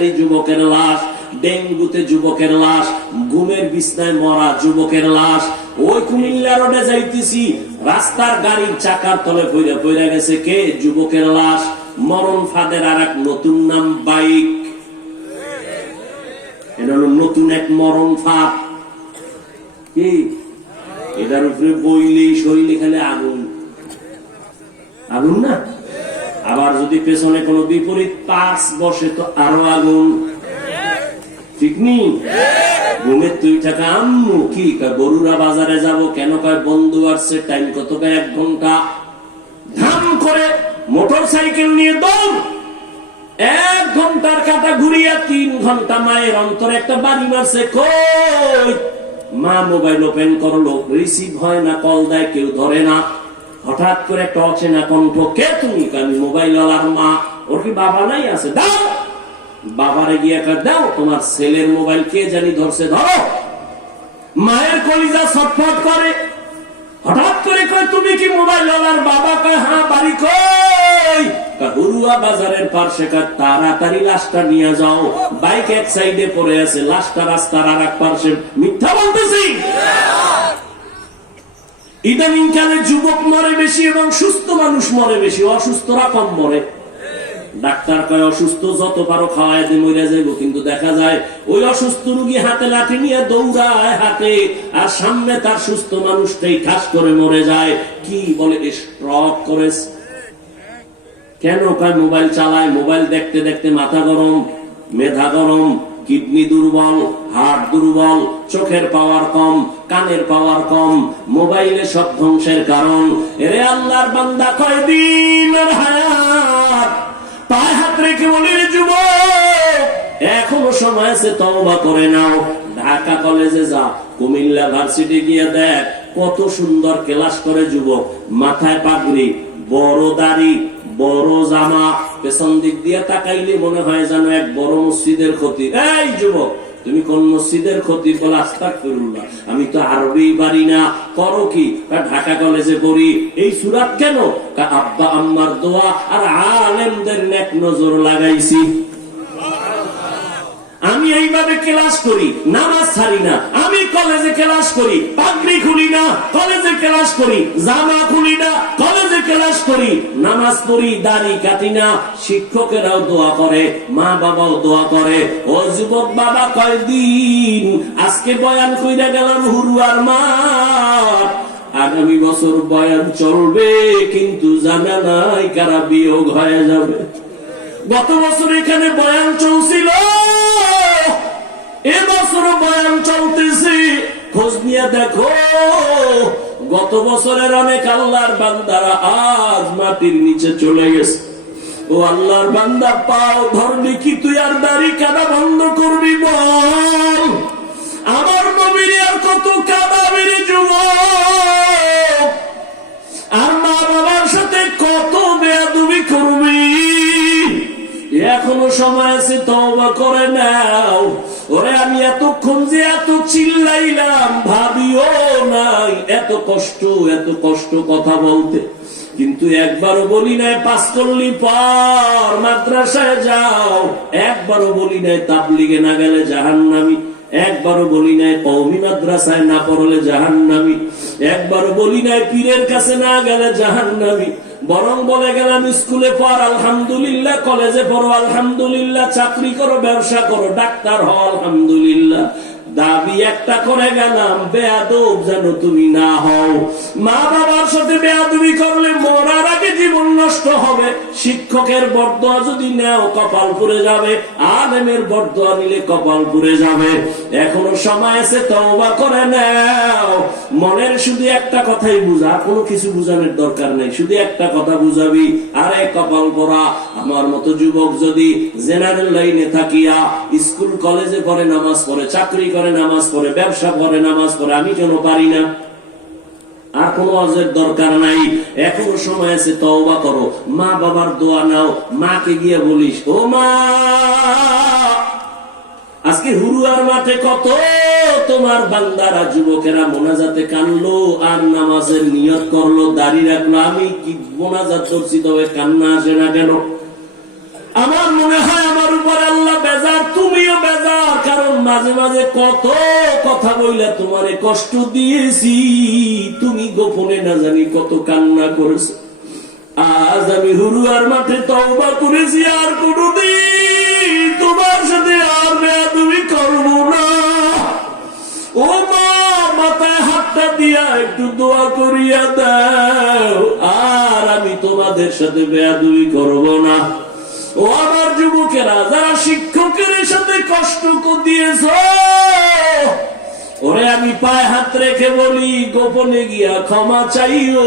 যুবকের লাশ, ডেঙ্গুতে যুবকের লাশ, ঘুমের বিছনায় মরা যুবকের লাশ, ওই কুমিল্লা রোডে যাইতেছি, রাস্তার গাড়ির চাকার তলে পইরা পইরা গেছে কে? যুবকের লাশ, মরণ ফাদের আর এক নতুন নাম বাইক। এটা হলো নতুন এক মরণ ফাঁদ। কি? এটার উপরে বইলেই শরীরে খালি আগুন। আগুন না? আবার যদি পেছনে কোনো বিপরীত পাশ বসে তো আরও আগুন। ঠিক নি? ঘুমের তুই টাকা আম্মু, কি বরুরা বাজারে যাব কেন কয়, বন্ধু আসছে টাইম কত কয়, এক ঘণ্টা। ধাম করে মোটর সাইকেল নিয়ে দৌড়। এক ঘণ্টার কাটা ঘুরিয়া তিন ঘণ্টা মায়ের অন্তরে একটা বাড়ি মারছে, কই? মা মোবাইল ওপেন করল রিসিভ হয় না কল দেয়, কেউ ধরে না। হঠাৎ করে একটা অচেনা কণ্ঠ কে তুমি আমি মোবাইল ওয়ালার মা ওর কি বাবা নাই আছে? দাও! বাবারে গিয়ে কয়, দাও তোমার ছেলের মোবাইল কে জানি ধরছে ধরো! মায়ের কলিজা ছটফট করে। হঠাৎ করে কয় তুমি কি মোবাইল ওয়ালার বাবা? কয় হ্যাঁ বাড়ি কই? হুরুয়া বাজারের কয় তাড়াতাড়ি লাশটা নিয়ে যাও। বাইক এক সাইডে পড়ে আছে লাশটা রাস্তার আর এক পার্শ্বে। মিথ্যা বলতেছি? ইদানিং কালে যুবক মরে বেশি এবং সুস্থ মানুষ মরে বেশি, অসুস্থরা কম মরে। ডাক্তার কয়, অসুস্থ যত পারো খাওয়ায় মরে যাইব। কিন্তু দেখা যায়, ওই অসুস্থ রুগী হাতে লাঠি নিয়ে দৌড়ায় হাতে আর সামনে তার সুস্থ মানুষটাই ঠাস করে মরে যায়। কি বলে স্ট্রক করে। কেন কয়, মোবাইল চালায়, মোবাইল দেখতে দেখতে মাথা গরম, মেধা গরম, কিডনি দুর্বল, হার্ট দুর্বল, চোখের পাওয়ার কম কানের পাওয়ার কম, মোবাইলে সব ধ্বংসের কারণ। এরে আল্লাহর বান্দা কয়দিন হায়াত, পায়ে হাত রেখে বলি রে যুবক, এখনও সময় আছে তওবা করে নাও। ঢাকা কলেজে যা, কুমিল্লা ভার্সিটি গিয়ে দেখ, কত সুন্দর ক্লাস করে যুবক। মাথায় পাগড়ি, বড় দাড়ি, বড় জামা, পেছন দিক দিয়ে তাকাইলে মনে হয় যেন এক বড় মসজিদের ক্ষতি। এই যুবক তুমি কোন মসজিদের ক্ষতি বলে? আস্তাক না আমি তো আরবি পারি না। করো কি? ঢাকা কলেজে পড়ি। এই সুরাত কেন? আব্বা আম্মার দোয়া আর আলেমদের নেক নজর লাগাইছি। আমি এইভাবে ক্লাস করি, নামাজ ছাড়ি না। আমি কলেজে ক্লাস করি পাগড়ি খুলি না, কলেজে ক্লাস করি, জামা খুলি না, কলেজে ক্লাস করি। নামাজ পড়ি, দাড়ি কাটি না, শিক্ষকেরাও দোয়া করে মা বাবাও দোয়া করে। ও যুবক বাবা, কয়দিন আজকে বয়ান কইরা গেলাম হুরুয়ার মা আগামী বছর বয়ান চলবে, কিন্তু জানা নাই কারা বিয়োগ হয়ে যাবে। গত বছর এখানে বয়ান চলছিল। খোঁজ নিয়ে দেখো, গত বছরের অনেক আল্লাহর বান্দারা আজ মাটির নিচে চলে গেছে। ও আল্লাহর বান্দা, পাও ধরবি কি তুই আর দাড়ি কাদা বন্ধ করবি বল? আমার নবীর আর কত কাদা বেড়ে যুবক? আর মা বাবার সাথে কত বেয়াদুবি করবি? এখনও সময় আছে, তওবা করে নাও। ওরে আমি এতক্ষণ যে এত চিল্লাইলাম, ভাবিও নাই এত কষ্ট এত কষ্ট কথা বলতে। কিন্তু একবারও বলি নাই পাস করলি পর মাদ্রাসায় যাও। একবারও বলি নাই, তাবলিগে না গেলে জাহান্নামি। একবারও বলি নাই কৌমি মাদ্রাসায় না পড়লে জাহান্নামি। একবারও বলি নাই, পীরের কাছে না গেলে জাহান্নামি। বরং বলে গেলাম, স্কুলে পর আলহামদুলিল্লাহ। কলেজে পড়ো, আলহামদুলিল্লাহ। চাকরি করো, ব্যবসা করো। ডাক্তার হও, আলহামদুলিল্লাহ। দাবি একটা করে গেলাম, বেয়াদব যেন তুমি না হও। মা বাবার সাথে বেয়াদবি করলে মরার আগে জীবন নষ্ট হবে। শিক্ষকের বরদোয়া যদি নেও, কপাল পুড়ে যাবে। আলেমের বরদোয়া নিলে কপাল পুড়ে যাবে। এখনও সময় আছে, তওবা করে নাও। মনের শুধু একটা কথাই বুঝা, কোনো কিছু বুঝানোর দরকার নেই। শুধু একটা কথা বুঝাবি, আরে কপাল পরা আমার মতো যুবক যদি জেনারেল লাইনে থাকিয়া, স্কুল, কলেজে পড়ে, নামাজ পড়ে, চাকরি করে, নামাজ পড়ে, ব্যবসা করে, নামাজ পড়ে, আমি কেন পারি না? আর কোন অজের দরকার নাই। এখনও সময় আছে, তওবা করো। মা বাবার দোয়া নাও, মাকে গিয়ে বলিস, ও মা, আজকে হুরুয়ার মাঠে কত তোমার বান্দারা, যুবকেরা মোনাজাতে কানলো আর নামাজের নিয়ত করল দাঁড়িয়ে রাখল। আমি কি মোনাজাত করছি তবে কান্না আসে না কেন? আমার মনে হয় আমার উপর আল্লাহ বেজার, তুমিও বেজার, কারণ মাঝে মাঝে কত কথা বইলে তোমারে কষ্ট দিয়েছি। তুমি গোপনে না জানি কত কান্না করেছ। আজ আমি হুরুয়ার মাঠে তওবা করেছি, আর কোনদিন তোমার সাথে আর তুমি করব না। ও মা, মাথায় হাতটা দিয়া একটু দোয়া করিয়া দাও, আর আমি তোমাদের সাথে বেয়াদুই করব না। ও আমার যুবকেরা, যারা শিক্ষকের সাথে কষ্ট দিয়েছ ওরে আমি পায়ে হাত রেখে বলি, গোপনে গিয়া ক্ষমা চাইও।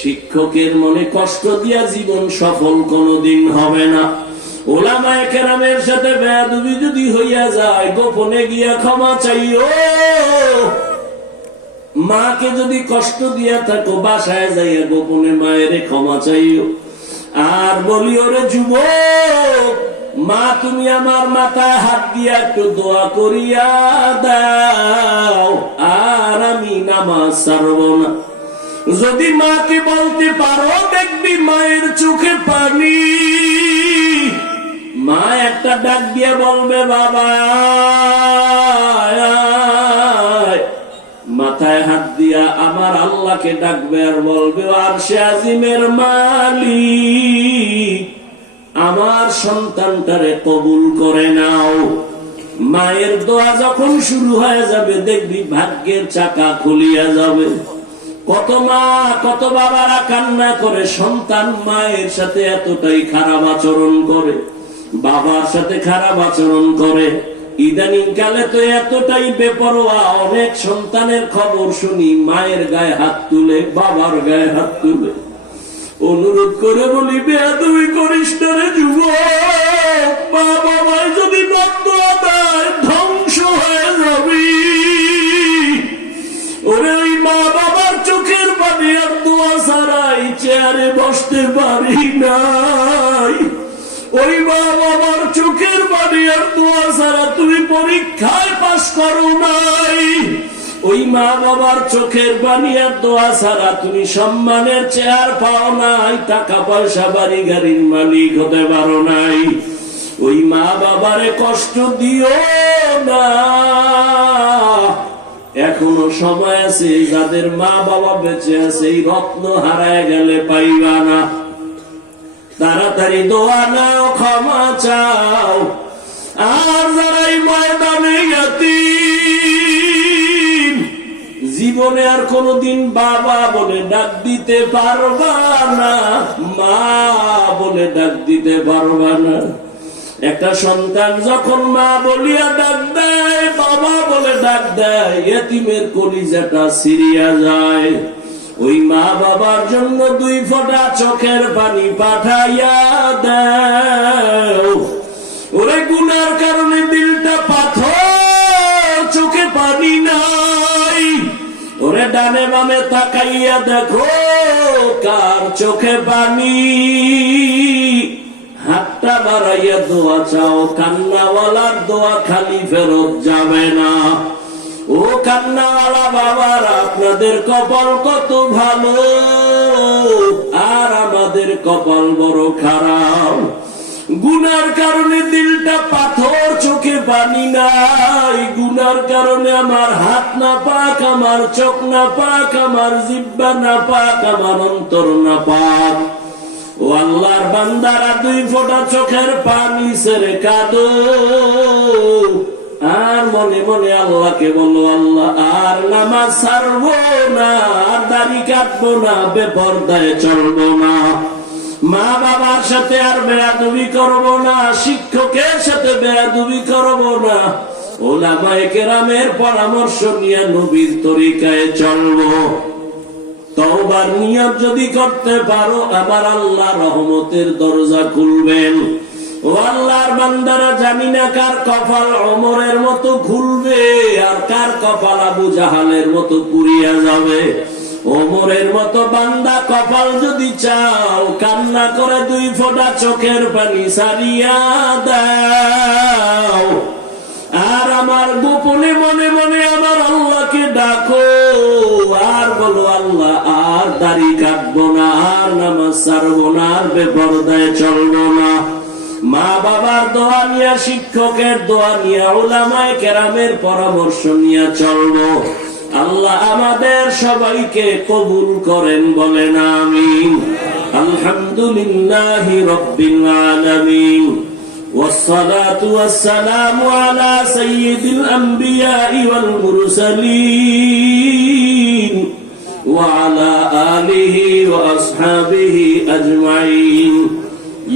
শিক্ষকের মনে কষ্ট দিয়া জীবন সফল কোনদিন হবে না। ওলামায় কেরামের সাথে যদি হইয়া যায়, গোপনে গিয়া ক্ষমা চাইও। মাকে যদি কষ্ট দিয়া থাকো, বাসায় যাইয়া গোপনে মায়ের ক্ষমা চাইও। আর বলি, ওরে যুব মা, তুমি আমার মাথায় হাত দিয়া একটু দোয়া করিয়া দাও আর আমি নামাজ সারব না যদি মাকে বলতে পারো, দেখবি মায়ের চোখে পানি মা একটা ডাক দিয়ে বলবে, বাবা। মাথায় হাত দিয়া আমার আল্লাহকে ডাকবে আর বলবে, আর সে আজিমের মালিক। আমার সন্তানটারে কবুল করে নাও। মায়ের দোয়া যখন শুরু হয়ে যাবে, দেখবি ভাগ্যের চাকা খুলিয়া যাবে। কত মা, কত বাবারা কান্না করে, সন্তান মায়ের সাথে এতটাই খারাপ আচরণ করে, বাবার সাথে খারাপ আচরণ করে। ইদানিং কালে তো এতটাই বেপরোয়া, অনেক সন্তানের খবর শুনি, মায়ের গায়ে হাত তুলে, বাবার গায়ে হাত তুলে। অনুরোধ করে বলি বেয়াদুই করিস রে যুব যদি ধ্বংস হয়ে যাবি। ওরে ওই মা বাবার চোখের পানি আর দোয়া ছাড়াই চেয়ারে বসতে পারি নাই। ওই মা বাবার চোখের পানি আর দোয়া ছাড়া তুমি পরীক্ষায় পাশ করো নাই। ওই মা বাবার চোখের পানি আর দোয়া ছাড়া তুমি সম্মানের চেয়ার পাও নাই, টাকা পয়সা বাড়ি গাড়ির মালিক হতে পারো নাই। ওই মা বাবারে কষ্ট দিও না। এখনও সময় আছে, যাদের মা বাবা বেঁচে আছে, এই রত্ন হারায় গেলে পাইবা না। তাড়াতাড়ি দোয়া নাও, ক্ষমা চাও। আর যারাই ময়দানে জীবনে আর কোনদিন বাবা বলে ডাক দিতে পারবা না, মা বলে ডাক দিতে পারবা না। একটা সন্তান যখন মা বলিয়া ডাক দেয়, বাবা বলে ডাক দেয়, এতিমের কলিজাটা সিরিয়া যায়। ওই মা বাবার জন্য দুই ফোঁটা চোখের পানি পাঠাইয়া দেও। ওরে গুনার কারণে দিলটা পাথর, চোখে পানি নাই। ওরে ডানে বামে তাকাইয়া দেখো, কার চোখে পানি। হাতটা বাড়াইয়া দোয়া চাও, কান্নাওয়ালার দোয়া খালি ফেরত যাবে না। ও কান্নাওয়ালা বাবার, আপনাদের কপাল কত ভালো? আর আমাদের কপাল বড় খারাপ। গুনার কারণে দিলটা পাথর চোখে পানি নাই। গুনার কারণে আমার হাত না পাক আমার চোখ না পাক আমার জিব্বা না পাক আমার অন্তর না পাক ও আল্লাহর বান্দারা দুই ফোঁটা চোখের পানি সেরে কাঁদো। আর মনে মনে আল্লাহকে বলো, আল্লাহ, আর নামাজ ছাড়বো না, আর দাড়ি কাটবো না, বেপরদায় চলবো না। মা বাবার সাথে আর বেয়াদুবি করব না, শিক্ষকের সাথে বেয়াদুবি করব না। পরামর্শ নিয়ে নবীর তরিকায় চলবো। তওবার নিয়ত যদি করতে পারো, আমার আল্লাহ রহমতের দরজা খুলবেন। আর কার কপাল আবু মতো যাবে। মতো বান্দা কপাল যদি চাও, কান্না করে দুই ফোঁটা চোখের পানি সারিয়া দাও। আর আমার গোপনে মনে মনে আমার আল্লাহকে ডাকো, আর বলো, আল্লাহ, আর দাড়ি কাটবো না, আর নামাজ ছাড়বো না, আর বেপরদায় চলবো না। মা বাবার দোয়া নিয়ে শিক্ষকের দোয়া নিয়ে ওলামায় কেরামের পরামর্শ নিয়ে চলবো আল্লাহ আমাদের সবাইকে কবুল করেন বলেন আমিন আলহামদুলিল্লাহ রব্বিল আলামিন والصلاة والسلام على سيد الأنبياء والمرسلين وعلى آله وأصحابه أجمعين